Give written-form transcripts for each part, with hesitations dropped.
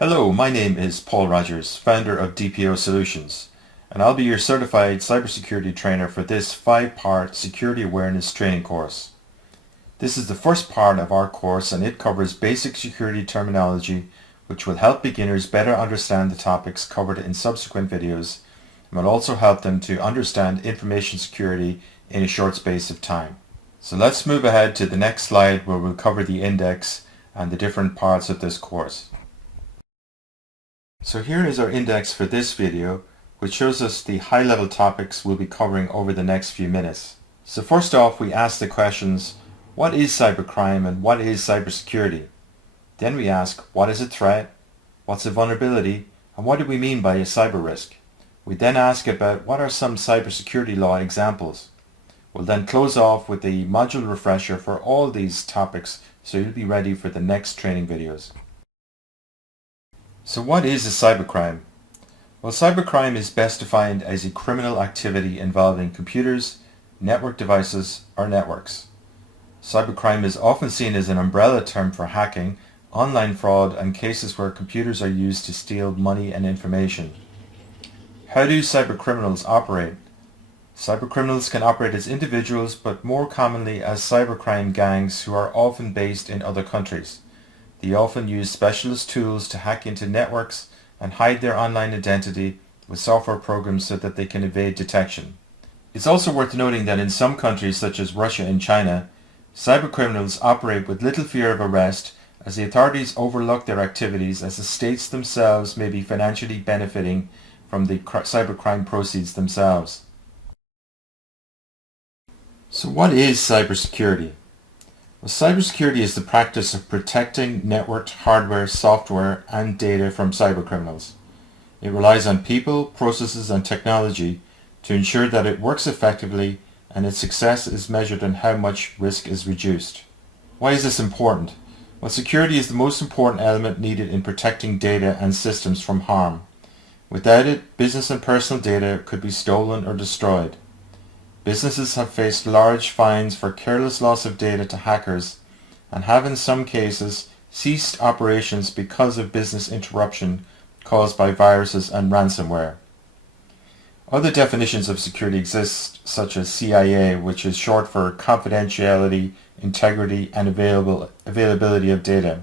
Hello, my name is Paul Rogers, founder of DPO Solutions, and I'll be your certified cybersecurity trainer for this 5-part security awareness training course. This is the first part of our course and it covers basic security terminology which will help beginners better understand the topics covered in subsequent videos and will also help them to understand information security in a short space of time. So let's move ahead to the next slide where we'll cover the index and the different parts of this course. So here is our index for this video, which shows us the high-level topics we'll be covering over the next few minutes. So first off, we ask the questions, what is cybercrime and what is cybersecurity? Then we ask, what is a threat? What's a vulnerability? And what do we mean by a cyber risk? We then ask about what are some cybersecurity law examples. We'll then close off with a module refresher for all these topics so you'll be ready for the next training videos. So what is a cybercrime? Well, cybercrime is best defined as a criminal activity involving computers, network devices, or networks. Cybercrime is often seen as an umbrella term for hacking, online fraud, and cases where computers are used to steal money and information. How do cybercriminals operate? Cybercriminals can operate as individuals, but more commonly as cybercrime gangs who are often based in other countries. They often use specialist tools to hack into networks and hide their online identity with software programs so that they can evade detection. It's also worth noting that in some countries such as Russia and China, cybercriminals operate with little fear of arrest as the authorities overlook their activities as the states themselves may be financially benefiting from the cybercrime proceeds themselves. So what is cybersecurity? Well, cybersecurity is the practice of protecting networked hardware, software, and data from cybercriminals. It relies on people, processes, and technology to ensure that it works effectively and its success is measured on how much risk is reduced. Why is this important? Well, security is the most important element needed in protecting data and systems from harm. Without it, business and personal data could be stolen or destroyed. Businesses have faced large fines for careless loss of data to hackers and have in some cases ceased operations because of business interruption caused by viruses and ransomware. Other definitions of security exist, such as CIA, which is short for confidentiality, integrity, and availability of data.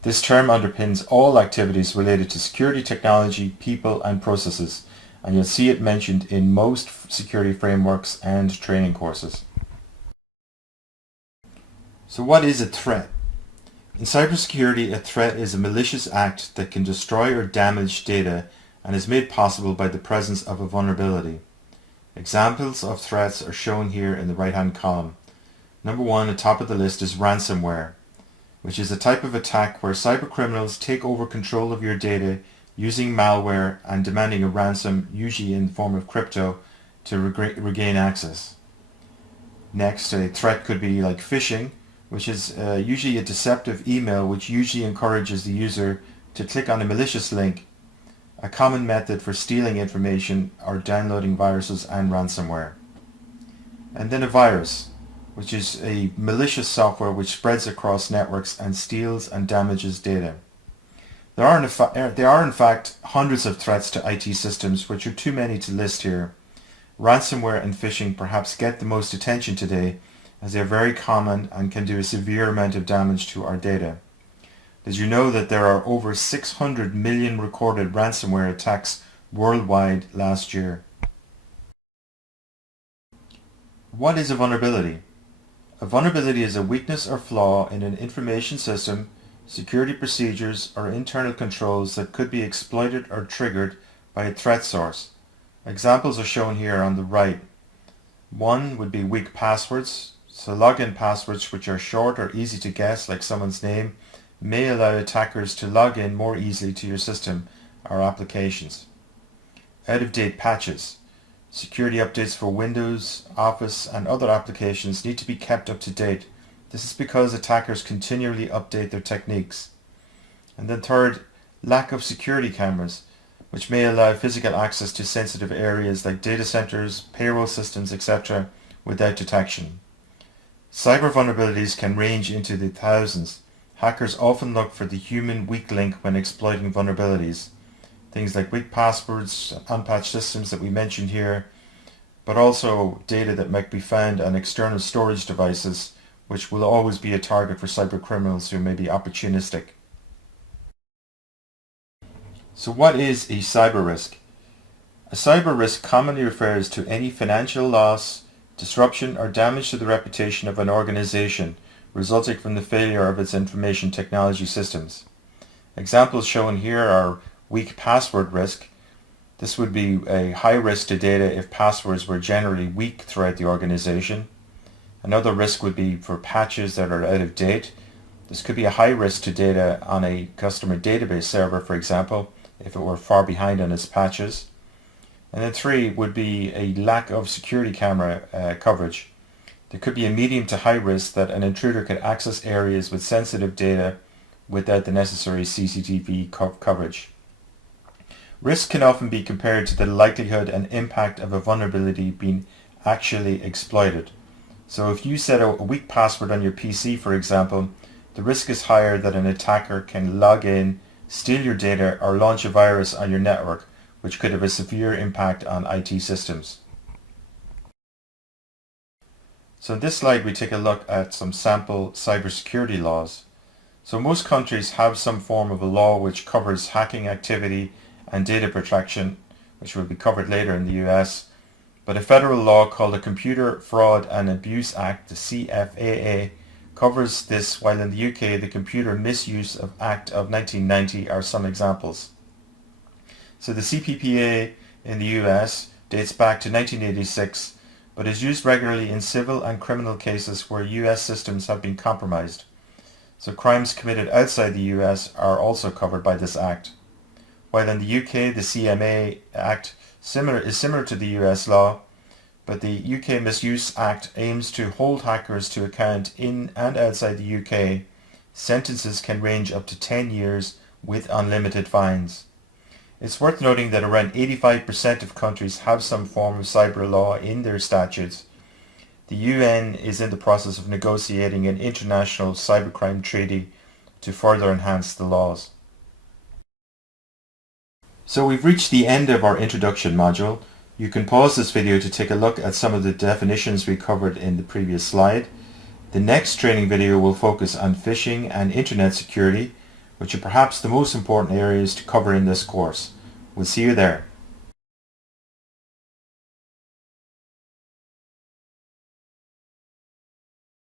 This term underpins all activities related to security technology, people, and processes, and you'll see it mentioned in most security frameworks and training courses. So what is a threat? In cybersecurity, a threat is a malicious act that can destroy or damage data and is made possible by the presence of a vulnerability. Examples of threats are shown here in the right-hand column. Number 1 at the top of the list is ransomware, which is a type of attack where cybercriminals take over control of your data using malware and demanding a ransom, usually in the form of crypto, to regain access. Next, a threat could be like phishing, which is usually a deceptive email which usually encourages the user to click on a malicious link, a common method for stealing information or downloading viruses and ransomware. And then a virus, which is a malicious software which spreads across networks and steals and damages data. There are in fact hundreds of threats to IT systems, which are too many to list here. Ransomware and phishing perhaps get the most attention today as they are very common and can do a severe amount of damage to our data. Did you know that there are over 600 million recorded ransomware attacks worldwide last year? What is a vulnerability? A vulnerability is a weakness or flaw in an information system, security procedures, or internal controls that could be exploited or triggered by a threat source. Examples are shown here on the right. One would be weak passwords. So login passwords which are short or easy to guess, like someone's name, may allow attackers to log in more easily to your system or applications. Out-of-date patches. Security updates for Windows, Office, and other applications need to be kept up to date. This is because attackers continually update their techniques. And then third, lack of security cameras, which may allow physical access to sensitive areas like data centers, payroll systems, etc. without detection. Cyber vulnerabilities can range into the thousands. hackers often look for the human weak link when exploiting vulnerabilities. Things like weak passwords, unpatched systems that we mentioned here, but also data that might be found on external storage devices, which will always be a target for cyber criminals who may be opportunistic. So what is a cyber risk? A cyber risk commonly refers to any financial loss, disruption or damage to the reputation of an organization resulting from the failure of its information technology systems. Examples shown here are weak password risk. This would be a high risk to data if passwords were generally weak throughout the organization. Another risk would be for patches that are out of date. This could be a high risk to data on a customer database server, for example, if it were far behind on its patches. And then 3 would be a lack of security camera coverage. There could be a medium to high risk that an intruder could access areas with sensitive data without the necessary CCTV coverage. Risk can often be compared to the likelihood and impact of a vulnerability being actually exploited. So if you set a weak password on your PC, for example, the risk is higher that an attacker can log in, steal your data, or launch a virus on your network, which could have a severe impact on IT systems. So in this slide we take a look at some sample cybersecurity laws. So most countries have some form of a law which covers hacking activity and data protection, which will be covered later in the US. But a federal law called the Computer Fraud and Abuse Act, the CFAA, covers this, while in the UK the Computer Misuse Act of 1990 are some examples. So the CPPA in the US dates back to 1986, but is used regularly in civil and criminal cases where US systems have been compromised. So crimes committed outside the US are also covered by this act. While in the UK the CMA Act is similar to the US law, but the UK Misuse Act aims to hold hackers to account in and outside the UK. Sentences can range up to 10 years with unlimited fines. It's worth noting that around 85% of countries have some form of cyber law in their statutes. The UN is in the process of negotiating an international cybercrime treaty to further enhance the laws. So we've reached the end of our introduction module. You can pause this video to take a look at some of the definitions we covered in the previous slide. The next training video will focus on phishing and internet security, which are perhaps the most important areas to cover in this course. We'll see you there.